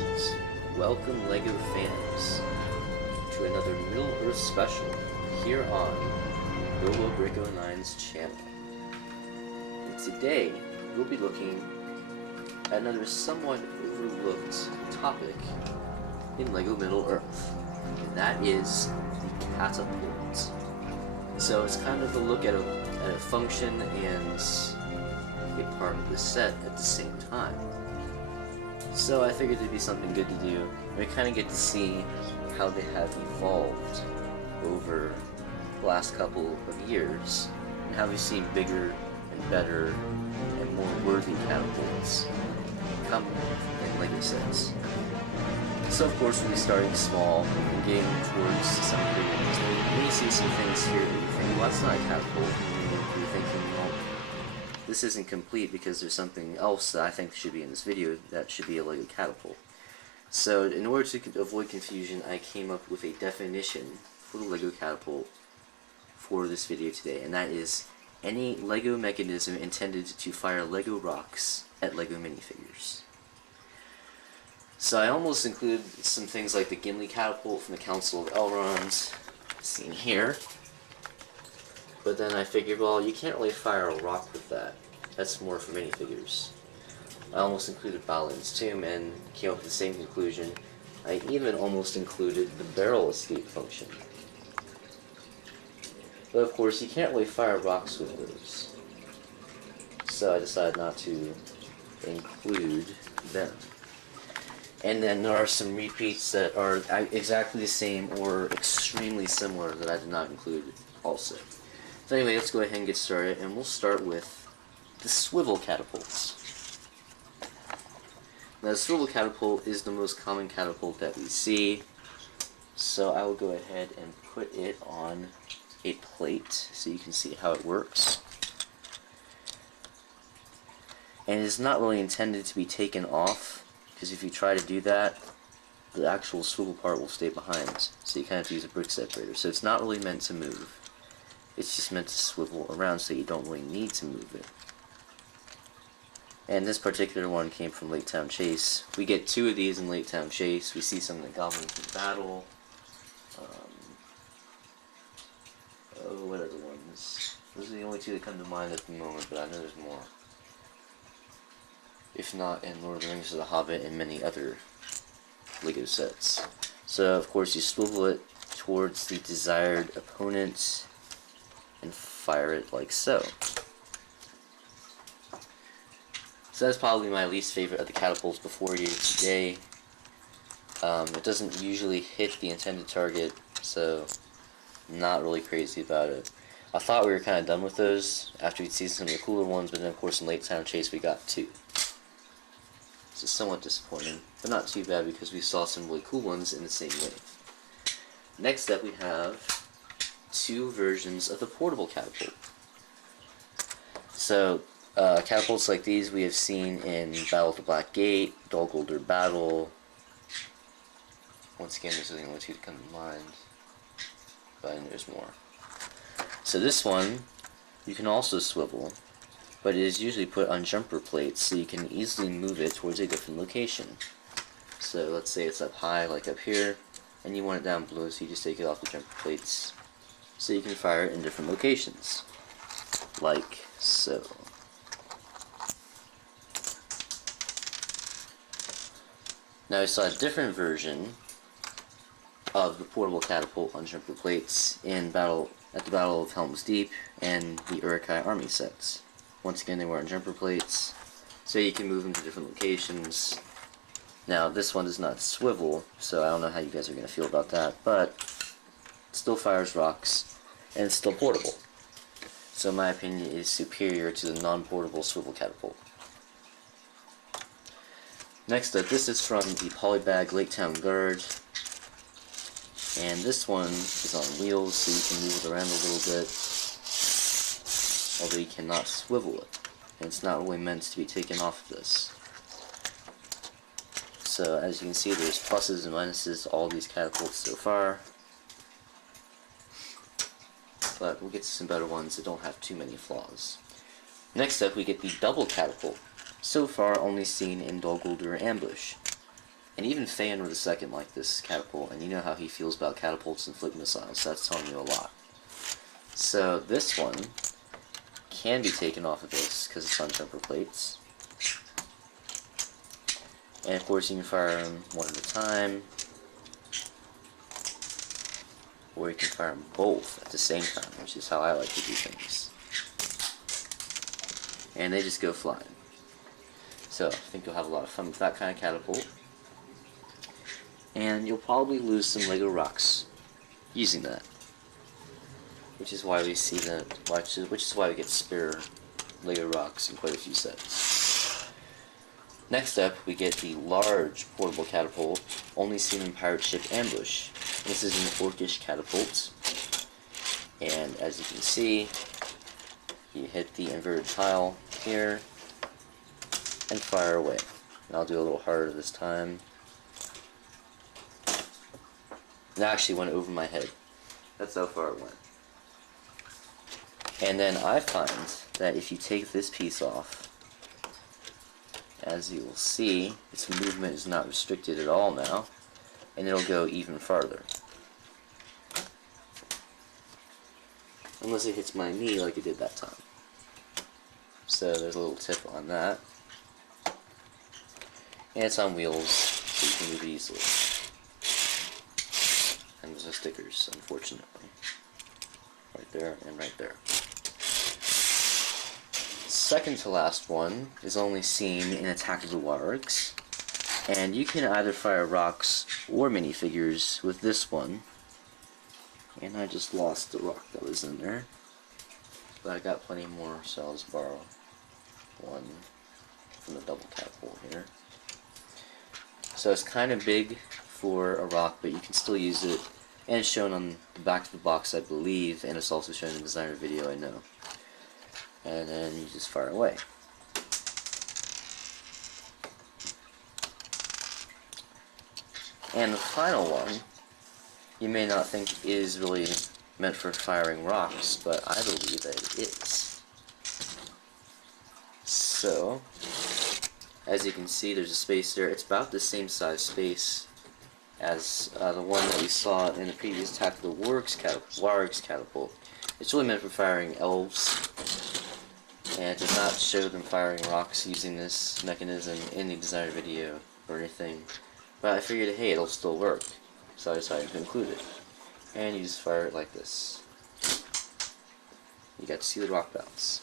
Alright, welcome LEGO fans to another Middle Earth special here on BilboBrick09's channel. And today we'll be looking at another somewhat overlooked topic in LEGO Middle Earth, and that is the Catapult. So it's kind of a look at a function and a part of the set at the same time. So I figured it'd be something good to do. We kind of get to see how they have evolved over the last couple of years, and how we've seen bigger and better and more worthy catapults come in LEGO sets. So of course we'll be starting small and getting towards some bigger ones. When you see some things here that you think, well, that's not a catapult, you're thinking, well, this isn't complete because there's something else that I think should be in this video that should be a LEGO catapult. So in order to avoid confusion, I came up with a definition for the LEGO catapult for this video today, and that is any LEGO mechanism intended to fire LEGO rocks at LEGO minifigures. So I almost included some things like the Gimli catapult from the Council of Elrond, seen here. But then I figured, well, you can't really fire a rock with that. That's more for minifigures. I almost included Balin's Tomb and came up with the same conclusion. I even almost included the barrel escape function. But of course, you can't really fire rocks with those. So I decided not to include them. And then there are some repeats that are exactly the same or extremely similar that I did not include also. So anyway, let's go ahead and get started, and we'll start with the swivel catapults. Now the swivel catapult is the most common catapult that we see, so I will go ahead and put it on a plate so you can see how it works. And it is not really intended to be taken off, because if you try to do that, the actual swivel part will stay behind, so you kind of have to use a brick separator. So it's not really meant to move. It's just meant to swivel around so you don't really need to move it. And this particular one came from Lake Town Chase. We get two of these in Lake Town Chase. We see some in the Goblins in Battle. Oh, what other ones? Those are the only two that come to mind at the moment, but I know there's more. If not in Lord of the Rings or The Hobbit and many other LEGO sets. So of course you swivel it towards the desired opponent and fire it like so. So that's probably my least favorite of the catapults before you today. It doesn't usually hit the intended target, so not really crazy about it. I thought we were kind of done with those after we'd seen some of the cooler ones, but then of course in Lake Town Chase we got two. So somewhat disappointing, but not too bad because we saw some really cool ones in the same way. Next up we have two versions of the portable catapult. So catapults like these we have seen in Battle of the Black Gate, Dol Guldur Battle. Once again, those are the only two that come to mind, but I know there's more. So this one you can also swivel, but it is usually put on jumper plates so you can easily move it towards a different location. So let's say it's up high, like up here, and you want it down below, so you just take it off the jumper plates so you can fire it in different locations, like so. Now I saw a different version of the portable catapult on jumper plates in at the Battle of Helm's Deep and the Uruk-Hai army sets. Once again, they were on jumper plates, so you can move them to different locations. Now this one does not swivel, so I don't know how you guys are going to feel about that, but it still fires rocks, and it's still portable. So in my opinion, it is superior to the non-portable swivel catapult. Next up, this is from the Polybag Lake Town Guard, and this one is on wheels, so you can move it around a little bit, although you cannot swivel it, and it's not really meant to be taken off of this. So as you can see, there's pluses and minuses to all these catapults so far, but we'll get to some better ones that don't have too many flaws. Next up we get the double catapult, so far only seen in Dol Guldur Ambush. And even Feanor II liked this catapult, and you know how he feels about catapults and flick missiles, so that's telling you a lot. So this one can be taken off of this because it's on temper plates. And of course you can fire them one at a time, or you can fire them both at the same time, which is how I like to do things. And they just go flying. So I think you'll have a lot of fun with that kind of catapult. And you'll probably lose some Lego rocks using that. Which is why we see that, which is why we get spare Lego rocks in quite a few sets. Next up, we get the large portable catapult, only seen in pirate ship ambush. This is an orcish catapult, and as you can see, you hit the inverted tile here and fire away. And I'll do a little harder this time. It actually went over my head. That's how far it went. And then I find that if you take this piece off, as you will see, its movement is not restricted at all now, and it'll go even farther. Unless it hits my knee like it did that time. So there's a little tip on that. And it's on wheels, so you can move it easily. And there's no stickers, unfortunately. Right there and right there. Second to last one is only seen in Attack of the Wargs, and you can either fire rocks or minifigures with this one. And I just lost the rock that was in there, but I got plenty more, so I'll just borrow one from the double catapult here. So it's kind of big for a rock, but you can still use it, and it's shown on the back of the box, I believe, and it's also shown in the designer video, I know. And then you just fire away. And the final one, you may not think is really meant for firing rocks, but I believe that it is. So, as you can see, there's a space there. It's about the same size space as the one that we saw in the previous Attack of the Wargs catapult. It's really meant for firing elves, and it does not show them firing rocks using this mechanism in the designer video or anything. But I figured, hey, it'll still work, so I decided to include it. And you just fire it like this. You got to see the rock bounce.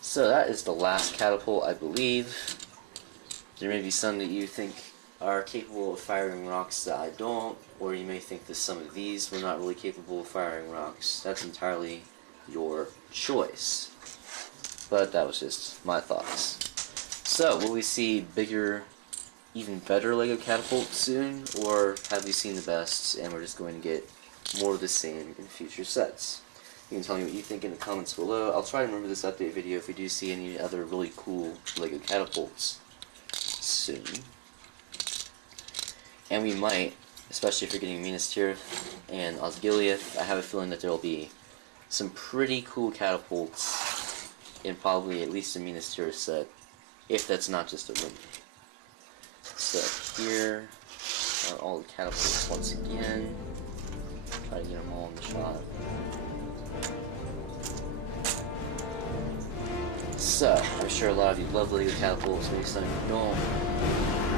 So that is the last catapult, I believe. There may be some that you think are capable of firing rocks that I don't, or you may think that some of these were not really capable of firing rocks. That's entirely your choice. But that was just my thoughts. So, will we see bigger, even better Lego catapults soon, or have we seen the best and we're just going to get more of the same in future sets? You can tell me what you think in the comments below. I'll try to remember this update video if we do see any other really cool Lego catapults soon. And we might, especially if you're getting Minas Tirith and Osgiliath, I have a feeling that there will be some pretty cool catapults in probably at least a Minas Tirith set, if that's not just a rumor. So here are all the catapults once again. Try to get them all in the shot. So, I'm sure a lot of you love Lego catapults, maybe some of you don't.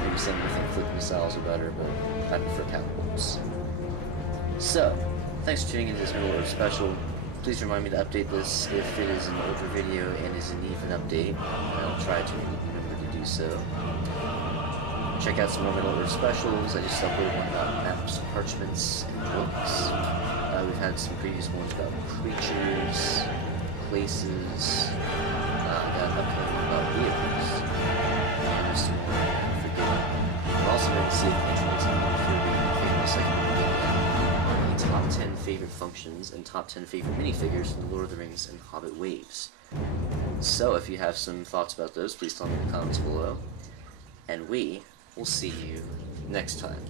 Maybe some of you think flick missiles are better, but I prefer catapults. So, thanks for tuning into this middle Earth special. Please remind me to update this if it is an older video and is in need of an update, and I'll try to remember to do so. Check out some more Middle Earth specials. I just uploaded one about maps, parchments, and books. We've had some previous ones about creatures, places. Got an upcoming one about vehicles. And there's some more I forget. We're also going to see if entries on the top 10 favorite functions and top 10 favorite minifigures from the Lord of the Rings and Hobbit waves. So if you have some thoughts about those, please tell me in the comments below. And we will see you next time.